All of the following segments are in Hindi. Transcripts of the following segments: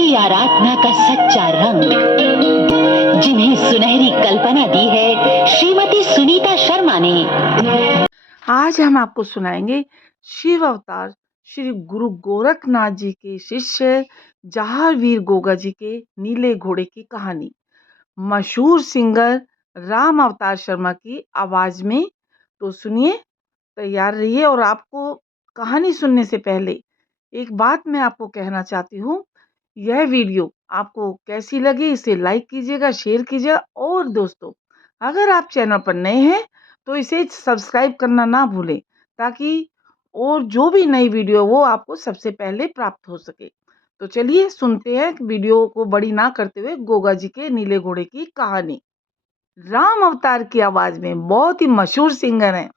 सच्ची आराधना का सच्चा रंग, जिन्हें सुनहरी कल्पना दी है श्रीमती सुनीता शर्मा ने। आज हम आपको सुनाएंगे शिव अवतार श्री गुरु गोरखनाथ जी के शिष्य जहावीर गोगा जी के नीले घोड़े की कहानी, मशहूर सिंगर राम अवतार शर्मा की आवाज में। तो सुनिए, तैयार रहिए। और आपको कहानी सुनने से पहले एक बात मैं आपको कहना चाहती हूँ, यह वीडियो आपको कैसी लगी इसे लाइक कीजिएगा, शेयर कीजिएगा, और दोस्तों अगर आप चैनल पर नए हैं तो इसे सब्सक्राइब करना ना भूलें, ताकि और जो भी नई वीडियो वो आपको सबसे पहले प्राप्त हो सके। तो चलिए सुनते हैं वीडियो को बड़ी ना करते हुए गोगा जी के नीले घोड़े की कहानी, राम अवतार की आवाज में। बहुत ही मशहूर सिंगर हैं।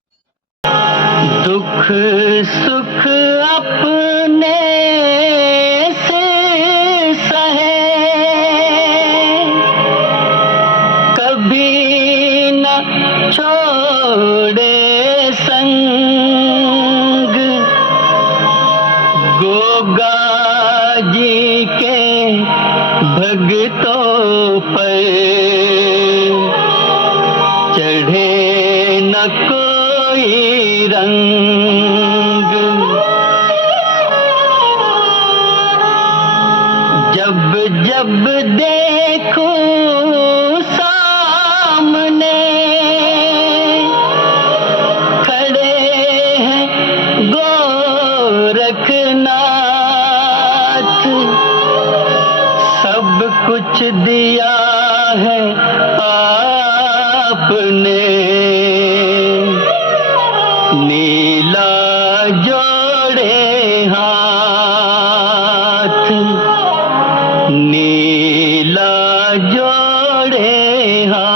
दुख सुख अपने से सहे, कभी न छोड़े संग, गोगा जी के भगतों पर चढ़े न कोई रंग। जब जब देखूं सामने खड़े हैं गोरखनाथ, सब कुछ दिया है आपने, नीला जोड़े हाथ, नीला जोड़े हाथ।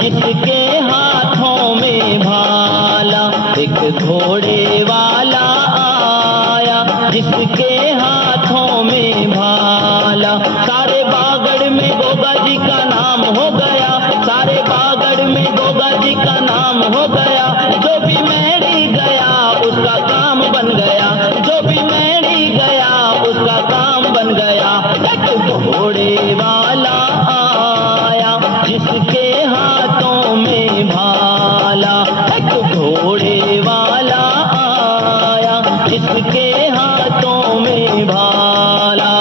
जिसके हाथों में भाला, एक घोड़े वाला आया जिसके हाथों में भाला। सारे बागड़ में गोगा जी का नाम हो गया, सारे बागड़ में गोगा जी का नाम हो गया। जो भी मैड़ी गया उसका काम बन गया, जो भी मैड़ी गया उसका काम बन गया। एक घोड़े वाला आया जिसके हाथों में भाला, एक घोड़े वाला आया जिसके हाथों में भाला।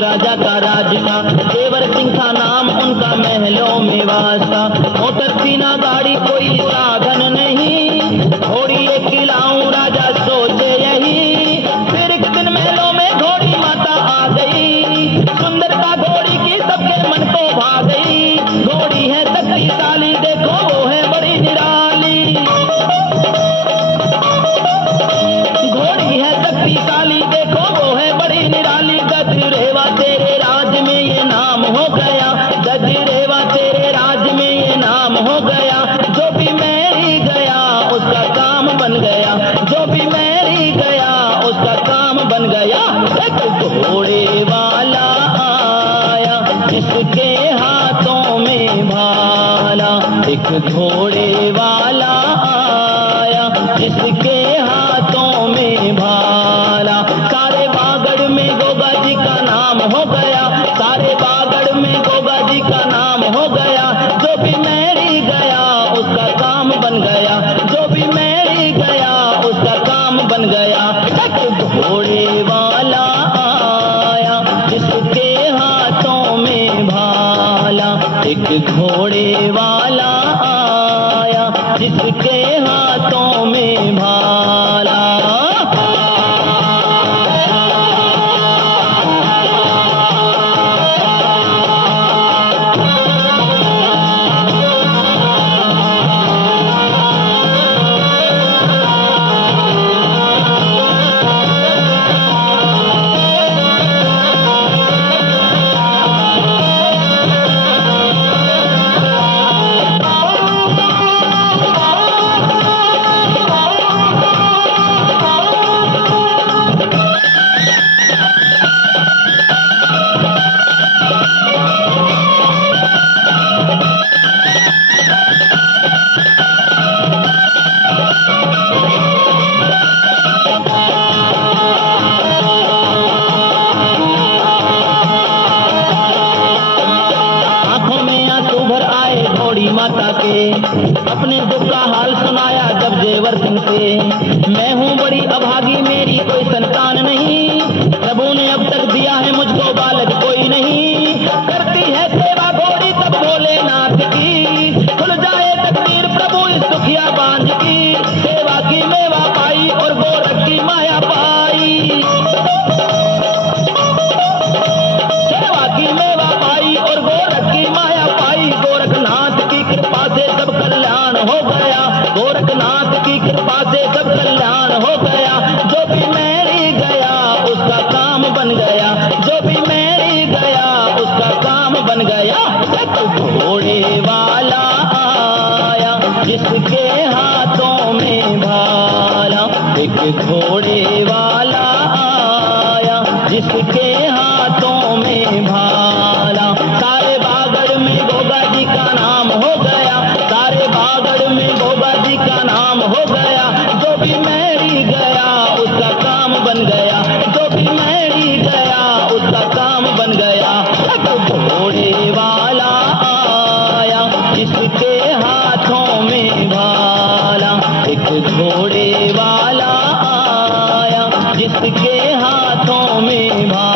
राजा का राज था, देवर सिंह था नाम उनका, महलों में वास था। मोटर थी ना गाड़ी कोई साधन नहीं, घोड़ी एक खिलाऊं राजा सोचे यही। फिर एक दिन महलों में घोड़ी माता आ गई, सुंदरता घोड़ी की सबके मन को भा गई। घोड़ी है शक्तिशाली देखो वो है बड़ी निराली, घोड़ी है शक्तिशाली देखो वो है बड़ी निराली। गजरेवा तेरे राज में ये नाम हो गया, गजरेवा तेरे राज में ये नाम हो गया। जो भी घोड़े वाला आया जिसके हाथों में भाला। सारे बागड़ में गोगा जी का नाम हो गया, सारे बागड़ में गोगा जी का नाम हो गया। जो भी मैरी गया उसका काम बन गया, जो भी मैरी गया उसका काम बन गया। एक घोड़े वाला आया जिसके हाथों में भाला, एक घोड़े वाला आया जिसके हाथों में भाला। घोड़ी माता के अपने दुख का हाल सुनाया जब जेवर सिंह से। मैं हूँ बड़ी अभागी, मेरी कोई संतान नहीं, प्रभु ने अब तक दिया है मुझको बालक कोई नहीं। करती है सेवा घोड़ी तब भोलेनाथ की, खुल जाए तकदीर प्रभु इस दुखिया बांझ की। सेवा की मेवा पाई और गोरख की माया पाई, सेवा की मेवा पाई और गोरख की माया पाई। गोरखनाथ की कृपा से सब कल्याण हो गया, गोरखनाथ की कृपा से सब कल्याण हो गया। जो भी मैरी गया उसका काम बन गया, जो भी मैरी गया उसका काम बन गया। एक घोड़े वाला आया जिसके हाथों में भाला, एक घोड़े वाला आया जिसके हाथों में भाला। सारे बागड़ में गोगा जी का नाम हो गया, सारे बागड़ में गोगा जी का नाम हो गया। जो भी मैरी गया उसका काम बन गया, जो भी मैरी गया उसका काम बन गया। एक घोड़े वाला आया जिसके हाथों में भाला, एक घोड़े वाला आया जिसके हाथों में भाला।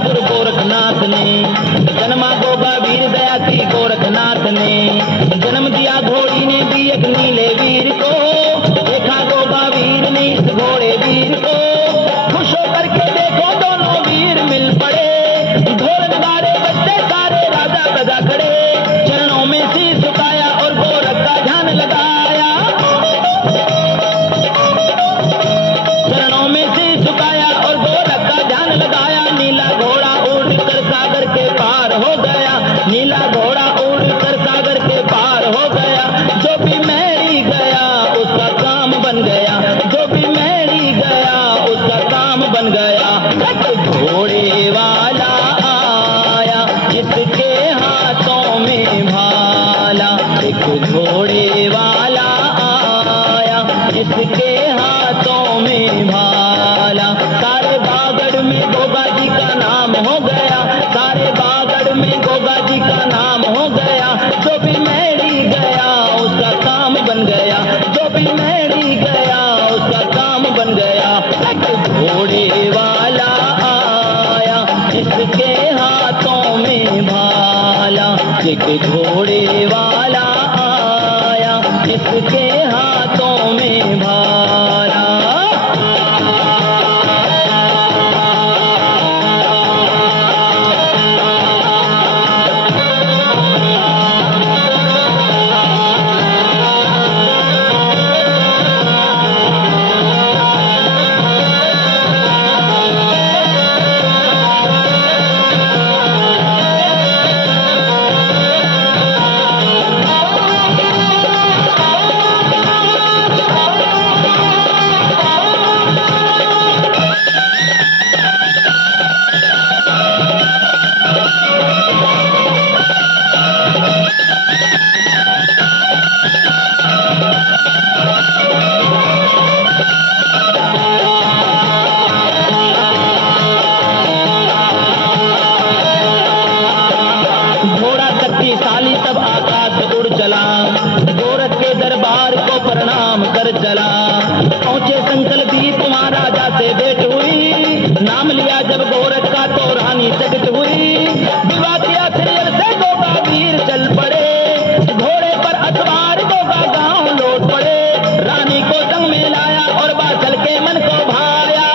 गुरु गोरखनाथ ने जन्मा गोगा वीर दया की गोरखनाथ ने जन्म दिया घोड़ी ने दी एक नीले वीर को। देखा गोगा वीर ने इस घोड़े वीर को, खुश होकर के देखो दोनों वीर मिल पड़े। ढोल नगाड़े बजते सारे राजा प्रजा खड़े, चरणों में शीश झुकाया और गोरख का ध्यान लगाया, चरणों में शीश झुकाया और गोरख का ध्यान लगाया। नीला घोड़ा उड़कर सागर के पार हो गया, नीला घोड़ा उड़कर सागर के पार हो गया। जो भी मैरी गया उसका काम बन गया, जो भी मैरी गया उसका काम बन गया। एक घोड़े वाला आया जिसके हाथों में भाला, एक घोड़े वाला आया जिसके हाथों में भाला। सारे बागड़ में गोगा जी का नाम हो गया, सारे बागड़ में गोगा जी का नाम हो गया। जो भी मैरी गया उसका काम बन गया, जो भी मैरी गया उसका काम बन गया। एक घोड़े वाला आया जिसके हाथों में भाला, एक घोड़े वाला आया जिसके हाथों में भाला। प्रकट हुई। नाम लिया जब गोरख का तो रानी चकित हुई। विवाह किया श्रेयर से गोगा वीर चल पड़े। घोड़े पर अखबार गोगा गांव लौट पड़े। रानी को संग में लाया और बाचल के मन को भाया।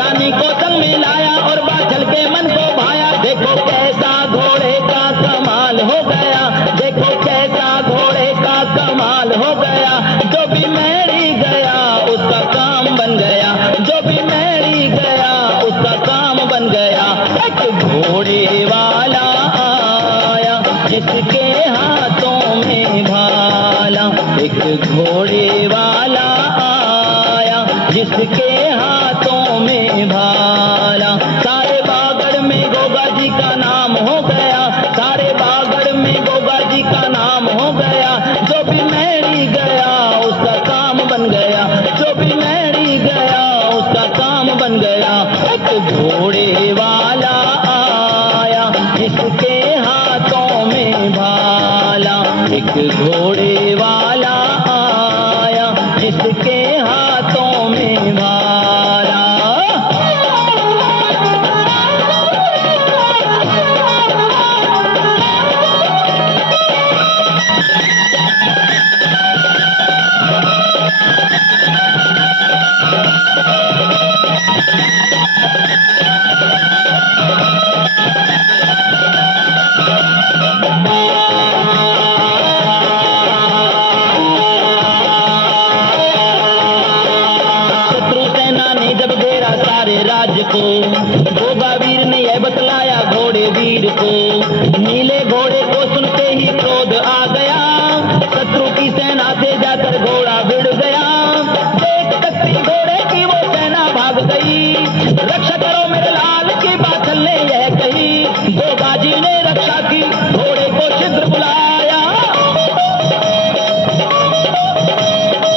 रानी को संग में लाया और बाचल के मन को भाया। देखो कैसा घोड़े का कमाल हो गया। देखो कैसा घोड़े का कमाल हो गया। जो भी मैरी गया उसका काम बन गया। जो भी मैरी गया उसका काम बन गया। एक घोड़े वाला आया जिसके हाथों में भाला। एक घोड़े वाला आया जिसके हाथों में भाला। सारे बागड़ में गोगा जी का नाम हो गया। सारे बागड़ में गोगा जी का नाम हो गया। जो भी मैरी गया उसका काम बन गया। जो भी मैरी गया उसका काम बन गया। एक घोड़े वाला आया जिसके हाथों में भाला। एक घोड़े वाला आया जिसके हाथों में भाला। शत्रु सेना ने जब घेरा सारे राज्य को, गोगा वीर ने यह बतलाया घोड़े वीर को। नीले घोड़े को सुनते ही क्रोध आ गया। शत्रु की सेना से जाकर घोड़ा भिड़ गया। देख सकती घोड़े की वो सेना भाग गई। रक्षा करो मेरे लाल की बाछल ने यह कही। गोगा जी ने रक्षा की घोड़े को शीघ्र बुलाया।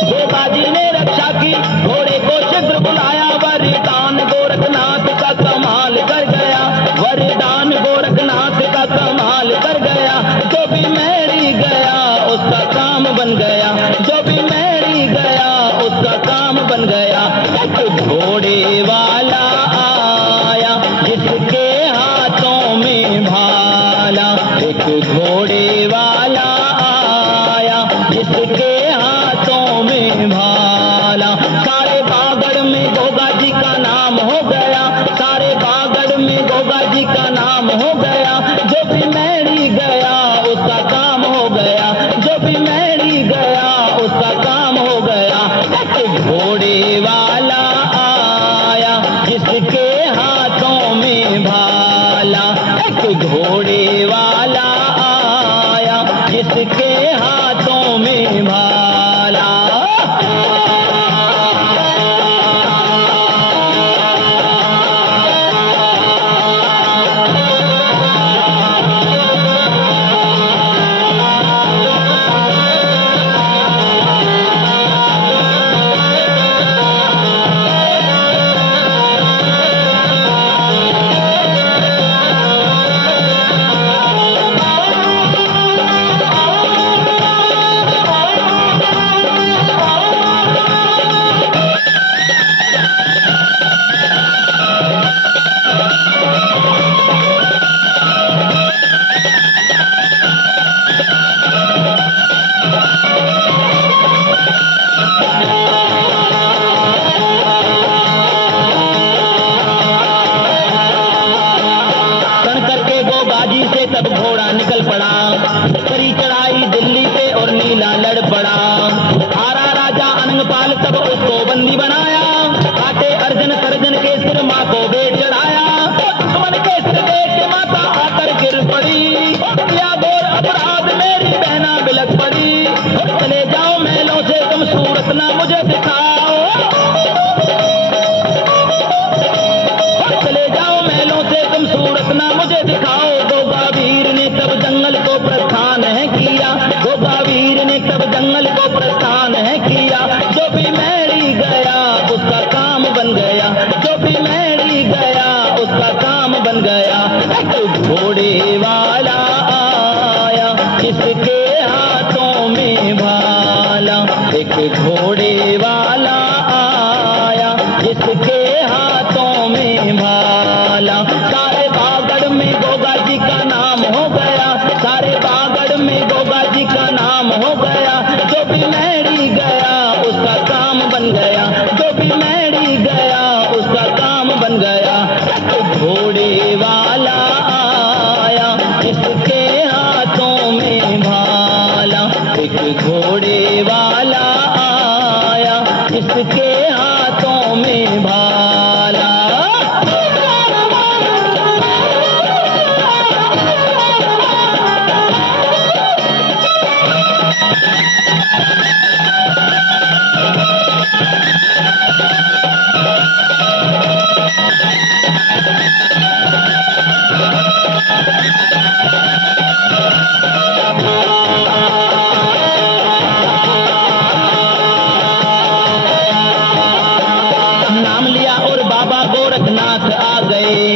गोगा जी ने रक्षा की घोड़े को शीघ्र बुलाया। वरदान गोरखनाथ का कमाल कर गया। वरदान गोरखनाथ का कमाल कर गया। जो भी मैरी गया उसका काम बन गया। जो भी मैरी गया उसका काम बन गया। एक घोड़े वाला आया जिसके हाथों में भाला। एक घोड़े वाला आया जिसके हाथों में भाला। सारे बागड़ में गोगा जी का नाम हो गया। सारे बागड़ में गोगा जी का नाम हो गया। जो भी मैरी गया उसका काम हो गया। जो भी मैरी गया उसका काम हो गया। एक घोड़े वाला आया जिसके हाथों में भाला। एक घोड़े वाला आया जिसके हाथों में भाला। तब घोड़ा निकल पड़ा। करी चढ़ाई दिल्ली पे और नीला लड़ पड़ा। हारा राजा अनंगपाल तब उसको बंदी बनाया। काटे अर्जुन सर्जन के सिर माँ को बेट चढ़ाया। दुश्मन के सिर देख के माता आकर गिर पड़ी। क्या घोर अपराध मेरी बहना बिलक पड़ी। चले जाओ महलों से तुम सूरत ना मुझे दिखाओ। चले जाओ महलों से तुम सूरत ना मुझे दिखाओ। गोगा वीर ने तब जंगल को प्रस्थान है किया। गोगा वीर ने तब जंगल को प्रस्थान है किया। जो भी मैरी गया उसका काम बन गया। जो भी मैरी गया उसका काम बन गया। एक घोड़े वाला आया जिसके हाथों में भाला। एक घोड़े वाला जिसके हाथों में भाला। नाम लिया और बाबा गोरखनाथ आ गए,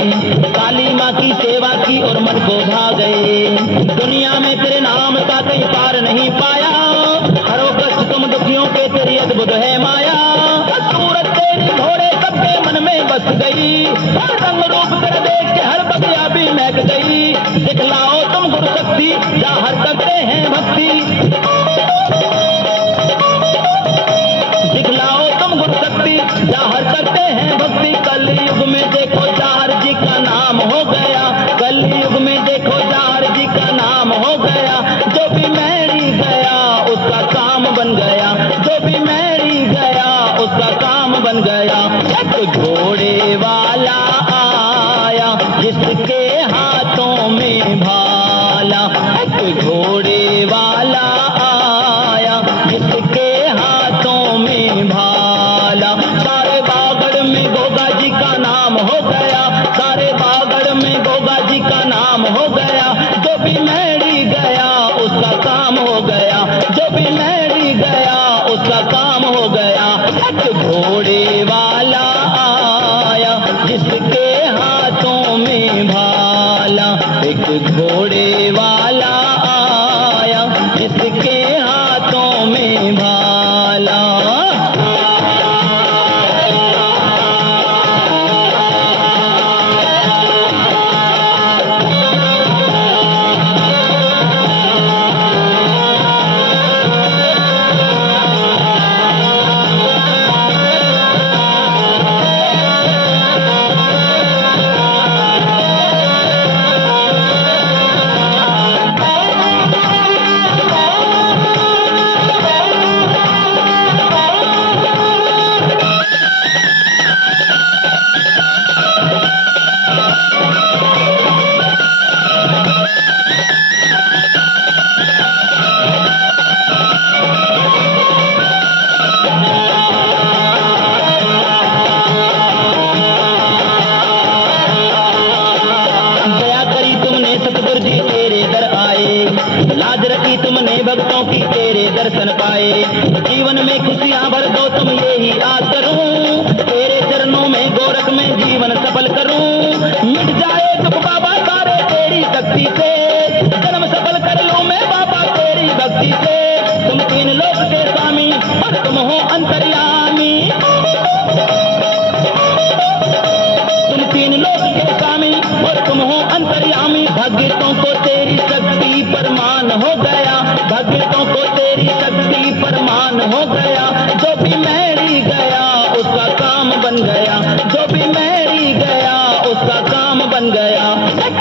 काली माँ की सेवा की और मन को भा गए। दुनिया में तेरे नाम का कहीं पार नहीं पाया, हरो कष्ट तुम दुखियों के तेरी अद्भुत है माया। सूरत तेरी घोड़े सबके मन में बस गई, रंग रूप तेरा देख के हर बगिया भी महक गई। दिखलाओ तुम गुरु शक्ति, जाहिर करते हैं भक्ति। दिखलाओ तुम गुरु शक्ति, जाहिर करते हैं भक्ति। कलयुग में देखो जाहिर जी का नाम हो गया, कलयुग में देखो जाहिर जी का नाम हो गया। जो भी मैरी गया उसका काम बन गया, जो भी मैरी गया उसका काम बन गया। एक घोड़े वाला आया जिसके हाथों में भाला, एक घोड़े वाला आया जिसके हाथों में भाला। सारे बागड़ में गोगा जी का नाम हो गया, सारे बागड़ में गोगा जी का नाम हो गया। जो भी मैरी गया उसका काम हो गया, जो भी मैरी गया उसका काम हो गया। एक घोड़े वाला आया जिसके हाथों में भाला, एक घोड़े वाला आया जिसके हाथों में भाला। दया करी तुमने सतगुरु जी तेरे दर आए, लाज रखी तुमने भक्तों की तेरे दर्शन पाए। जीवन में खुशियां भर दो तुम यही आस करूं, तेरे चरणों में गोरख में जीवन सफल करूं। मिट जाए दुख बाबा सारे तेरी शक्ति से, जन्म सफल कर लूं मैं बाबा तेरी भक्ति से। तुम तीन लोक के स्वामी और तुम हो अंतर्यामी, तुम तीन लोक के स्वामी और तुम हो अंतर्यामी। भक्तों को तेरी शक्ति परमान हो गया, भक्तों को तेरी शक्ति परमान हो गया। जो भी मैरी गया उसका काम बन गया, जो भी मैरी गया उसका काम बन गया।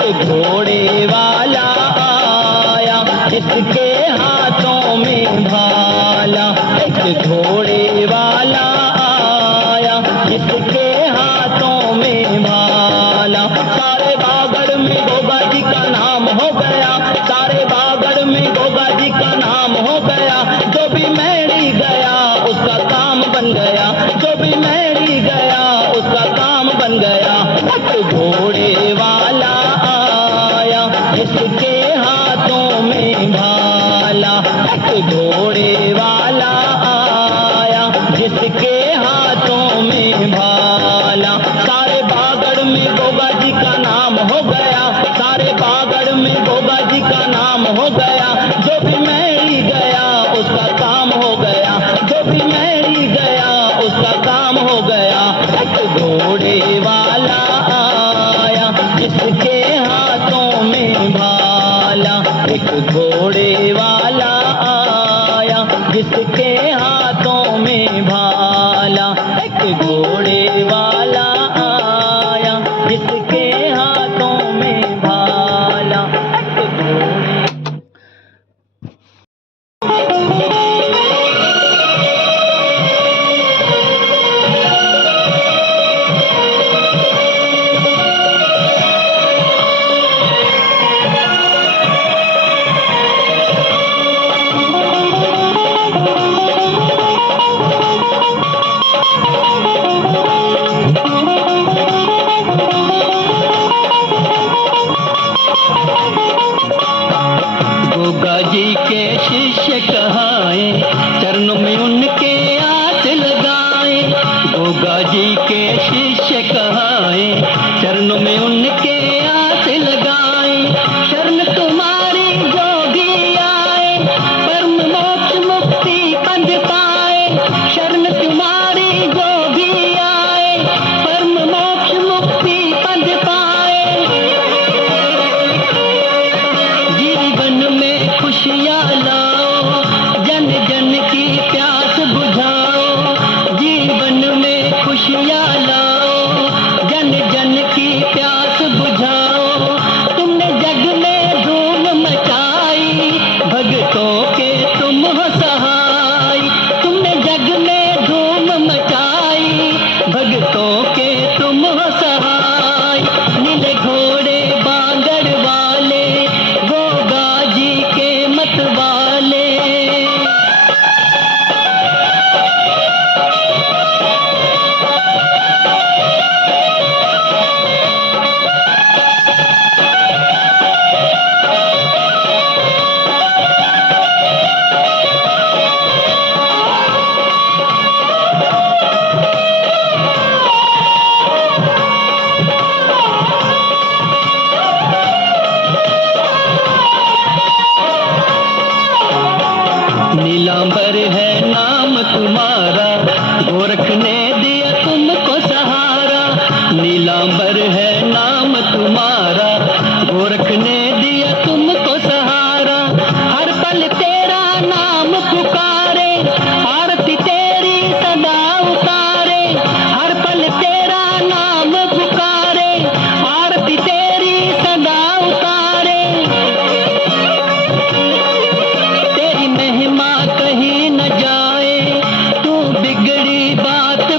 एक घोड़े वाला आया जिसके हाथों में भाला, एक घोड़े वाला आया जिसके हाथों में भाला। सारे बागड़ में गोगा जी का नाम हो गया, सारे बागड़ में गोगा जी का नाम हो गया। जो भी मैरी गया उसका काम बन गया, जो भी मैरी गया उसका काम बन गया। एक घोड़े वाला आया जिसके हाथों में भाला, एक घोड़े वाला आया जिसके हाथों में भाला। सारे बागड़ में गोगा जी का नाम हो गया, सारे बागड़ में गोगा जी का नाम हो गया। जो भी मैरी गया उसका काम हो गया, जो भी मैरी गया उसका काम हो गया। एक घोड़े वाला आया जिसके हाथों में भाला, एक घोड़े वाला आया जिसके हाथों में भाला, एक घोड़े वाला आया जिसके हाथों में भाला, एक घोड़े। जी के शिष्य कहाए, चरणों में उनके आस लगाए। शरण तुम्हारी जोगी आए, परम मोक्ष मुक्ति पद पाए। शरण तुम्हारी जोगी आए, परम मोक्ष मुक्ति पद पाए। जीवन में खुशियाँ लाओ, जन जन की प्यास बुझाओ। जीवन में खुशियाँ लाओ, जन जन की प्यास बुझाओ। तुमने जग में धूम मचाई, भक्तों के तुम हो सहाय। तुमने जग में धूम मचाई, भक्तों के तुम हो सहाय। नीले घोड़े बांगड़ वाले, गोगा जी के मत वाले। नीलांबर है नाम तुम्हारा, गोरख ने दिया तुमको सहारा। नीलांबर है नाम तुम्हारा, गोरख ने दिया तुमको सहारा। हर पल तेरा नाम पुकारे, आरती तेरी सदा उतारे। हर पल तेरा नाम पुकारे, आरती तेरी सदा उतारे। तेरी महिमा कहीं न जाए, तू बिगड़ी बात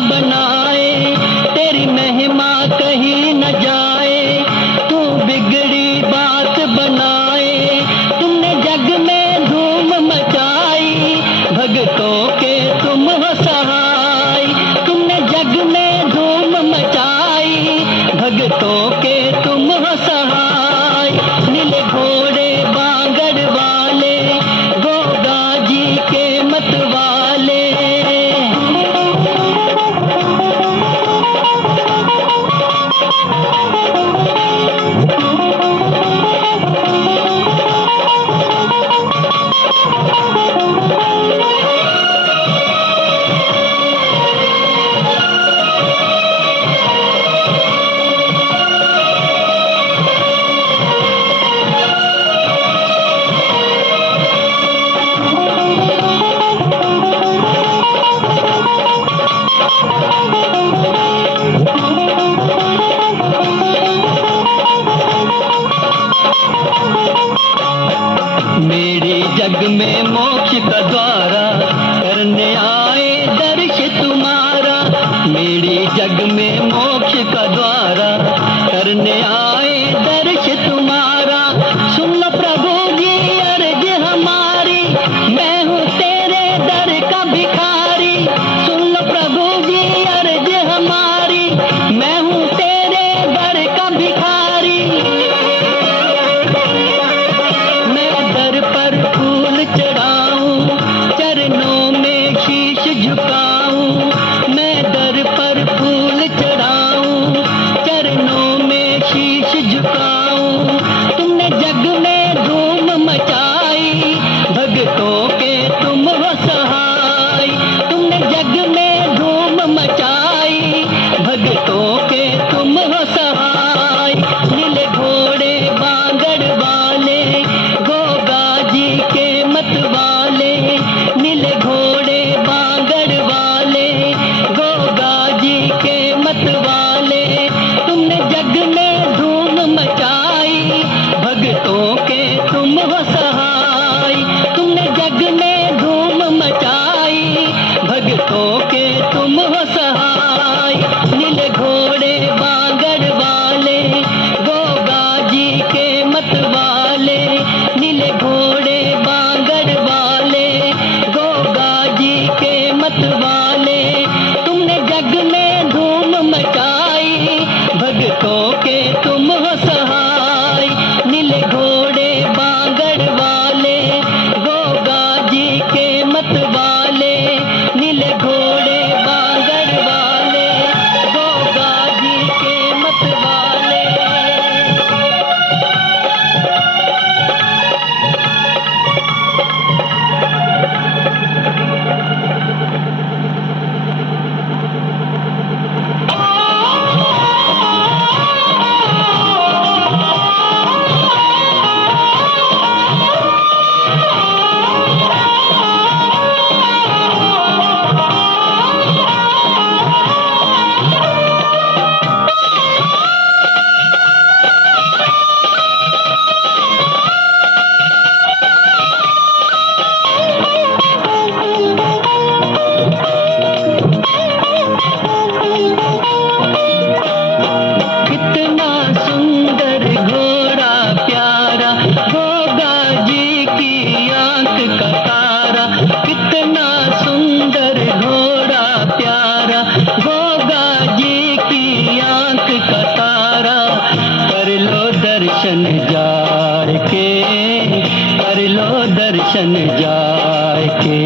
दर्शन जाके।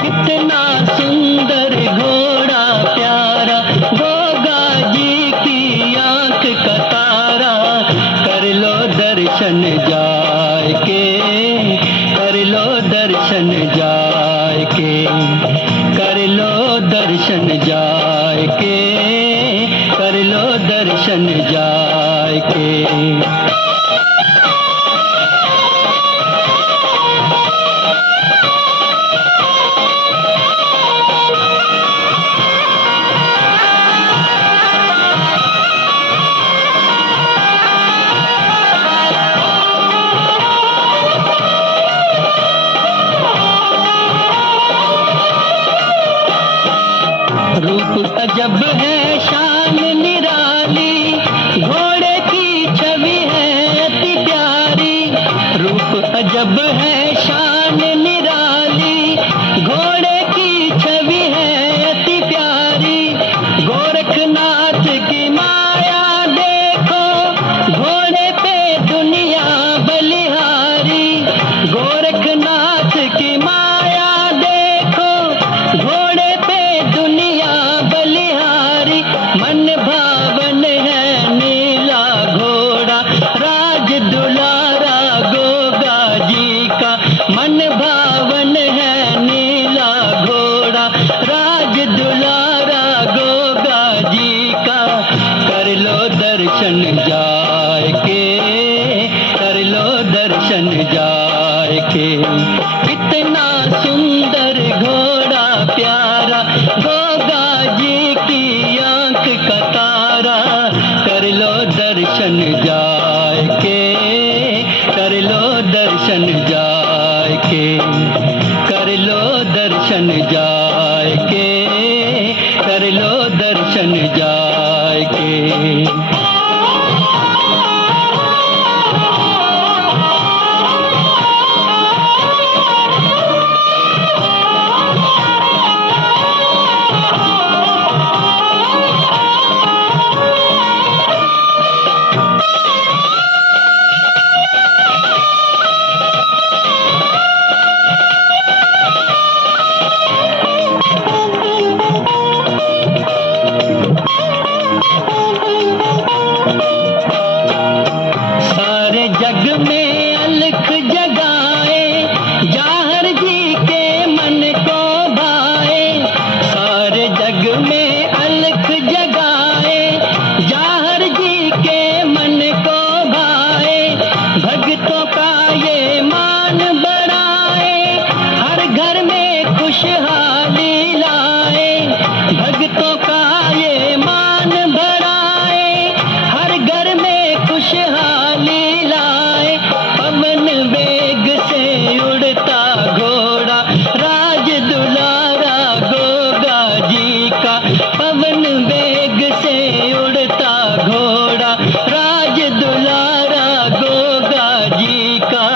कितना सुंदर घोड़ा प्यारा, गोगा जी की आंख का तारा, कर लो दर्शन जाके, कर लो दर्शन जाके, कर लो दर्शन जाके, कर लो दर्शन जाके। रूप अजब है शान निराली, घोड़े की छवि है अति प्यारी। रूप अजब है शान निराली, घोड़े की छवि है अति प्यारी। गोरखनाथ की माया देखो, घोड़े पे दुनिया बलिहारी। गोरखनाथ की माया देखो, घोड़े पे दुनिया बलिहारी। मन भावन है नीला घोड़ा, राज दुलारा गोगा जी का। मन भावन है नीला घोड़ा, राज दुलारा गोगा जी का। कर लो दर्शन जाके, कर लो दर्शन जाके। कितना सुंदर घोड़ा प्यारा, गोगा जी की आंख का तारा, कर लो दर्शन जाके, कर लो दर्शन जाके, कर लो दर्शन जाके, कर लो दर्शन जाके। सारे जग में अलख जगाए, जाहर जी के मन को भाए। सारे जग में अलख जगाए, जाहर जी के मन को भाए। भक्तों का ये मान बढ़ाए, हर घर में खुशहाली लाए। भक्तों का ये मान बढ़ाए, हर घर में खुशहाली लाए। पवन वेग से उड़ता घोड़ा, राज दुलारा गोगा जी का। पवन वेग से उड़ता घोड़ा, राज दुलारा गोगा जी का।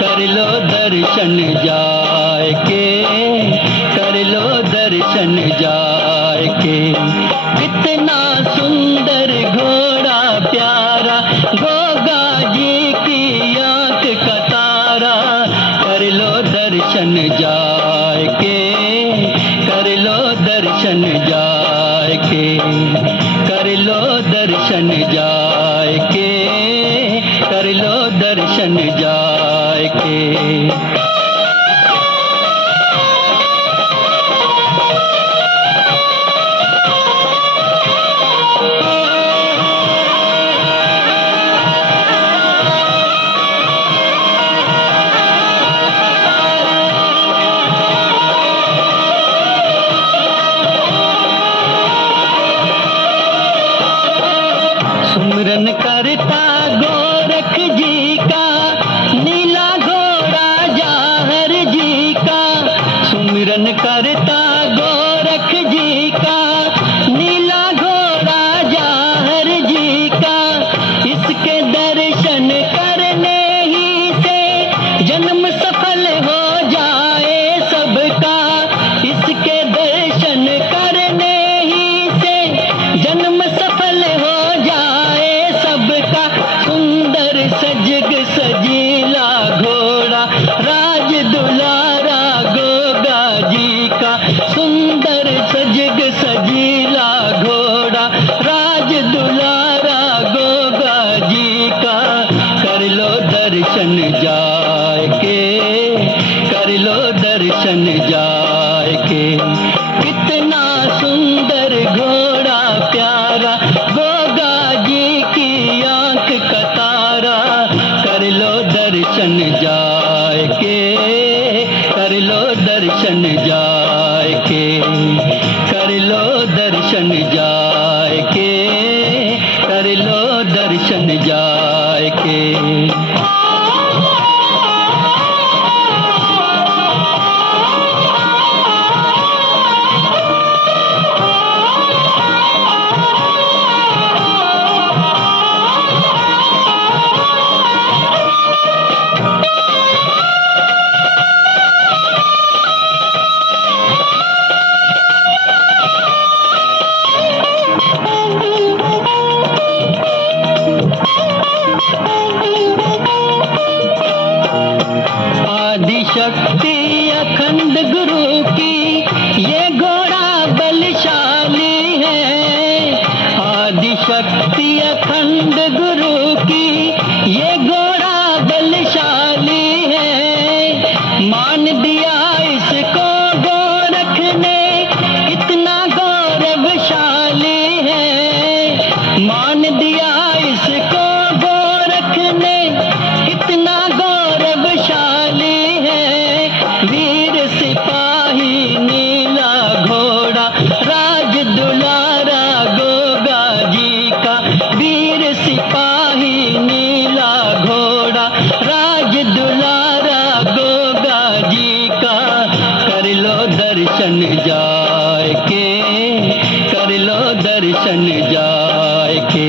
कर लो दर्शन जाके, कर लो दर्शन जाके। कितना सुंदर घोड़ा प्यारा, गोगा जी की आंख का तारा, कर लो दर्शन जाके, कर लो दर्शन जाके, कर लो दर्शन जाके, कर लो दर्शन जाके। दर्शन जाए के, कर लो दर्शन जाए के। आदिशक्ति अखंड गुरु की ये घोड़ा बलशाली है। आदिशक्ति अखंड गुरु की ये घोड़ा बलशाली है। मान दिया इसको गोरख ने, इतना गौरवशाली है। मान दिया इसको गोरख ने, इतना गौरवशाली है। वीर सिपाही नीला घोड़ा, राज दुलारा गोगा जी का। वीर सिपाही नीला घोड़ा, राज दुलारा गोगा जी का। कर लो दर्शन जाए के, कर लो दर्शन जाए के।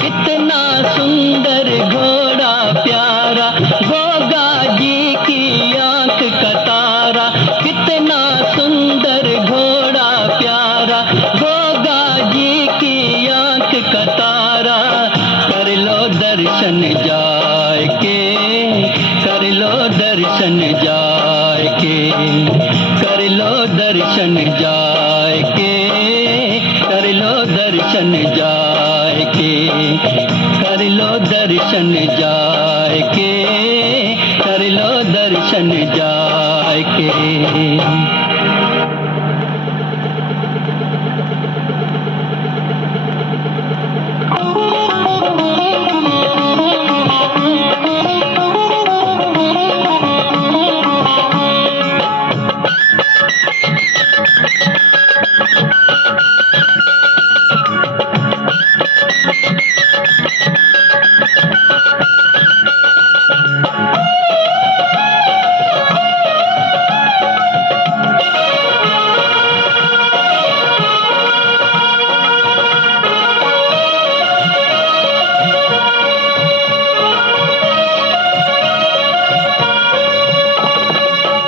कितना सुंदर घोड़ा प्यारा, गोगा जी की आंख का तारा। कितना सुंदर घोड़ा प्यारा, गोगा जी की आंख का तारा। कर लो दर्शन जाए के, कर लो दर्शन जाए के। कर लो दर्शन जाए के, कर लो दर्शन जाए के। कर लो दर्शन जाए के, कर लो दर्शन जाए के।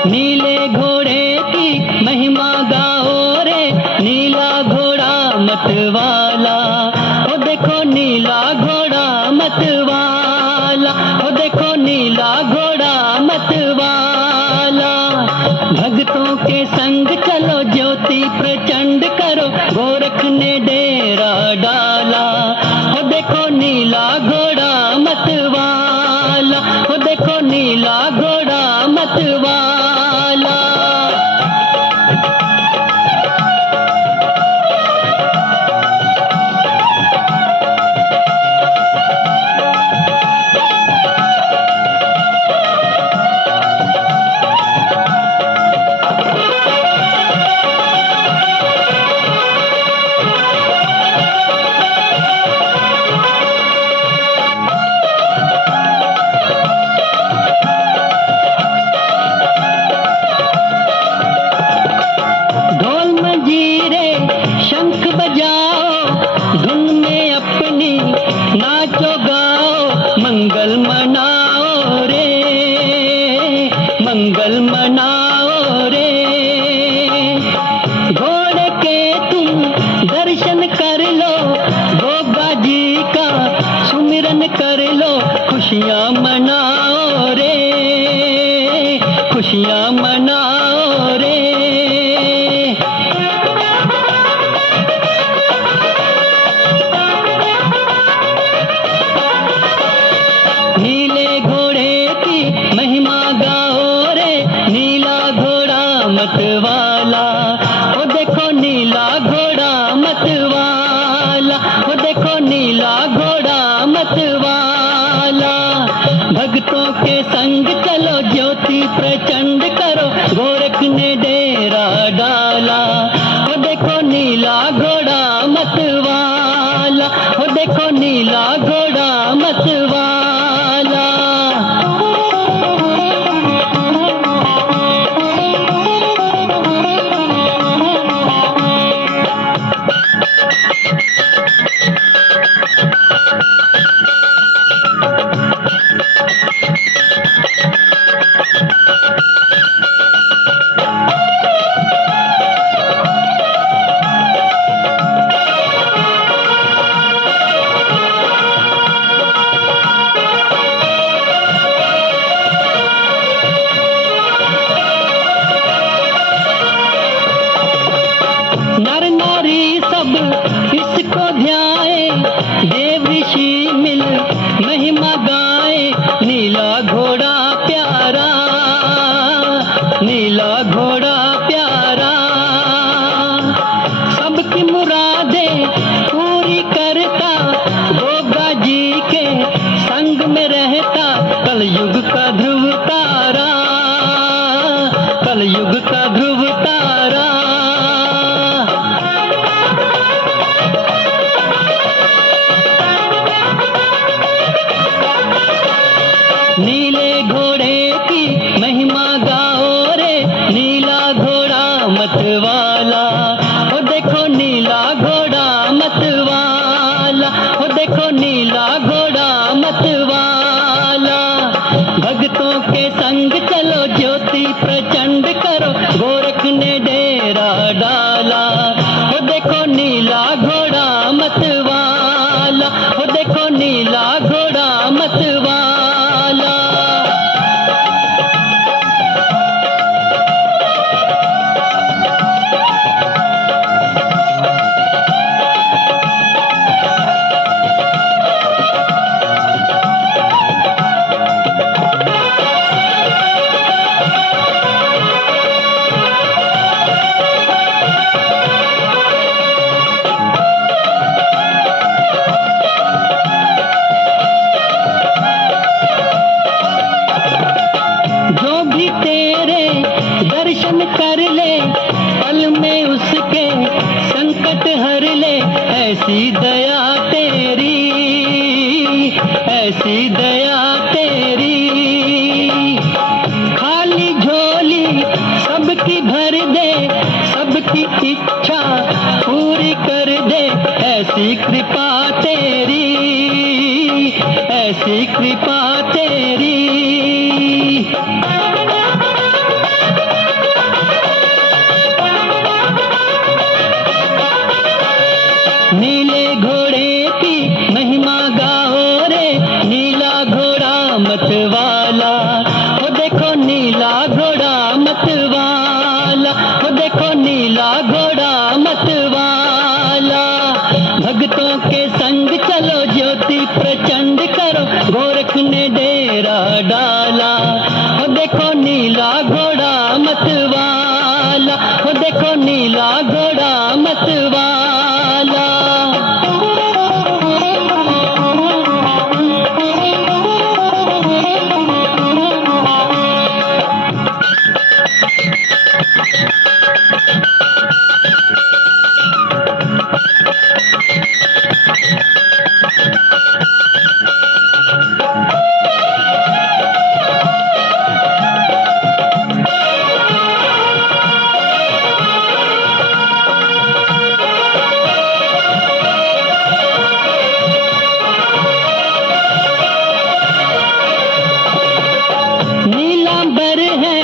नीले घोड़े की महिमा गाओ रे, नीला घोड़ा मतवाला। ओ देखो नीला घोड़ा मतवाला, ओ देखो नीला घोड़ा मतवाला। भक्तों के संग चलो ज्योति प्रचंड करो, गोरख ने डेरा डाला। ओ देखो नीला घोड़ा मतवाला, ओ देखो नीला घोड़ा मतवाला। मंगल मनाओ रे, मंगल मनाओ रे। घोड़े के तुम दर्शन कर लो, गोगा जी का सुमिरन कर लो। खुशियाँ मनाओ रे, खुशियाँ मनाओ रे। घोड़ा मतवाला, हो देखो नीला घोड़ा मतवाला। नर नारी सब इसको ध्याए, देव ऋषि मिल महिमा गाए। नीला घोड़ा प्यारा, नीला घोड़ा प्यारा, सबकी मुरादें पूरी करता, गोगा जी के संग में रहता। कलयुग का ध्रुव तारा, कलयुग का ध्रुव तारा। नीले घोड़े की महिमा गाओ रे, नीला घोड़ा मतवाला, हो देखो नीला घोड़ा मतवाला, हो देखो नीला घोड़ा मतवाला। भक्तों के संग चलो ज्योति प्रचंड करो, गोरख ने डेरा डाला। हो देखो नीला घोड़ा मतवाला, हो देखो नीला घोड़ा मतवाला। तेरे दर्शन कर ले, पल में उसके संकट हर ले। ऐसी दया तेरी, ऐसी दया तेरी, खाली झोली सबकी भर दे, सबकी इच्छा पूरी कर दे। ऐसी कृपा तेरी, ऐसी कृपा तेरी। नीले घोड़े की महिमा गाओ रे, नीला घोड़ा मतवाला, हो देखो नीला घोड़ा मतवाला, हो देखो नीला घोड़ा मतवाला। भक्तों के संग चलो ज्योति प्रचंड करो, गोरख ने डेरा डाला। हो देखो नीला घोड़ा मतवाला, हो देखो नीला घोड़ा मतवाला। नीलांबर है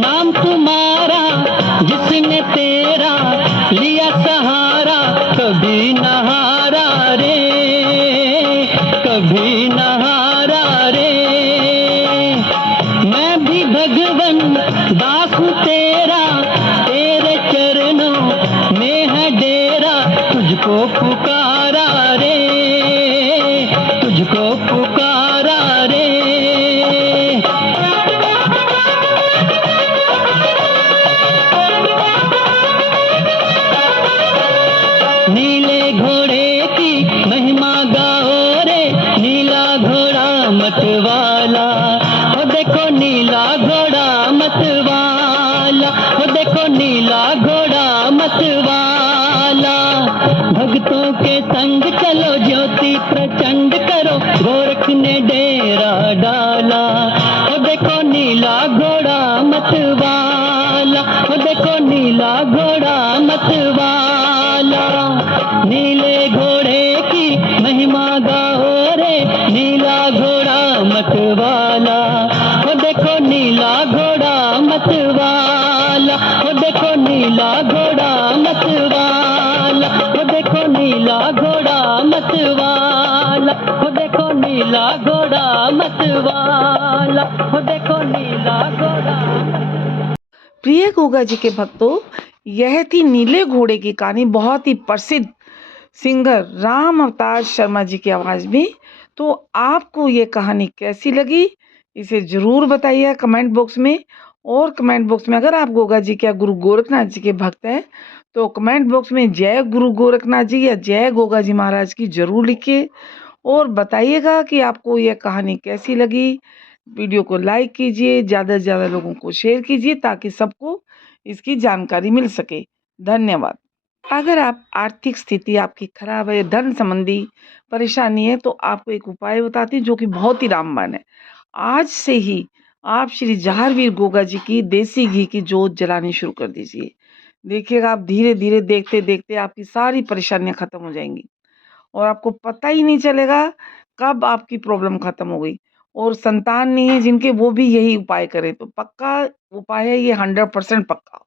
नाम तुम्हारा, जिसने तेरा लिया सहारा। कभी नहारा रे, कभी नहारा रे। मैं भी भगवन दास हूँ तेरा, तेरे चरणों में है डेरा। तुझको पुकारा रे, तुझको पुकारा रे। नीले घोड़े की महिमा गाओ रे, नीला घोड़ा मतवाला, हो देखो नीला घोड़ा मतवाला, हो देखो नीला घोड़ा मतवाला। भक्तों के संग चलो ज्योति प्रचंड करो, गोरख ने डेरा डाला। ओ देखो नीला घोड़ा मतवाला, ओ देखो नीला घोड़ा मतवाला। नीले घोड़े की महिमा गाओ रे, नीला घोड़ा मतवाला। ओ देखो नीला घोड़ा मतवाला, ओ देखो नीला घोड़ा मतवाला, ओ देखो नीला घोड़ा मतवाला, ओ देखो नीला घोड़ा मतवाला, ओ देखो नीला घोड़ा। प्रिय गोगा जी के भक्तों, यह थी नीले घोड़े की कहानी, बहुत ही प्रसिद्ध सिंगर राम अवतार शर्मा जी की आवाज़ में। तो आपको ये कहानी कैसी लगी इसे ज़रूर बताइए कमेंट बॉक्स में। और कमेंट बॉक्स में अगर आप गोगा जी के या गुरु गोरखनाथ जी के भक्त हैं तो कमेंट बॉक्स में जय गुरु गोरखनाथ जी या जय गोगा जी महाराज की ज़रूर लिखिए और बताइएगा कि आपको यह कहानी कैसी लगी। वीडियो को लाइक कीजिए, ज़्यादा से ज़्यादा लोगों को शेयर कीजिए ताकि सबको इसकी जानकारी मिल सके। धन्यवाद। अगर आप आर्थिक स्थिति आपकी खराब है, धन संबंधी परेशानी है, तो आपको एक उपाय बताती हूँ जो कि बहुत ही रामबाण है। आज से ही आप श्री जहारवीर गोगा जी की देसी घी की जोत जलानी शुरू कर दीजिए। देखिएगा आप धीरे धीरे देखते देखते आपकी सारी परेशानियां खत्म हो जाएंगी और आपको पता ही नहीं चलेगा कब आपकी प्रॉब्लम खत्म हो गई। और संतान नहीं है जिनके, वो भी यही उपाय करें तो पक्का उपाय है ये, 100% पक्का।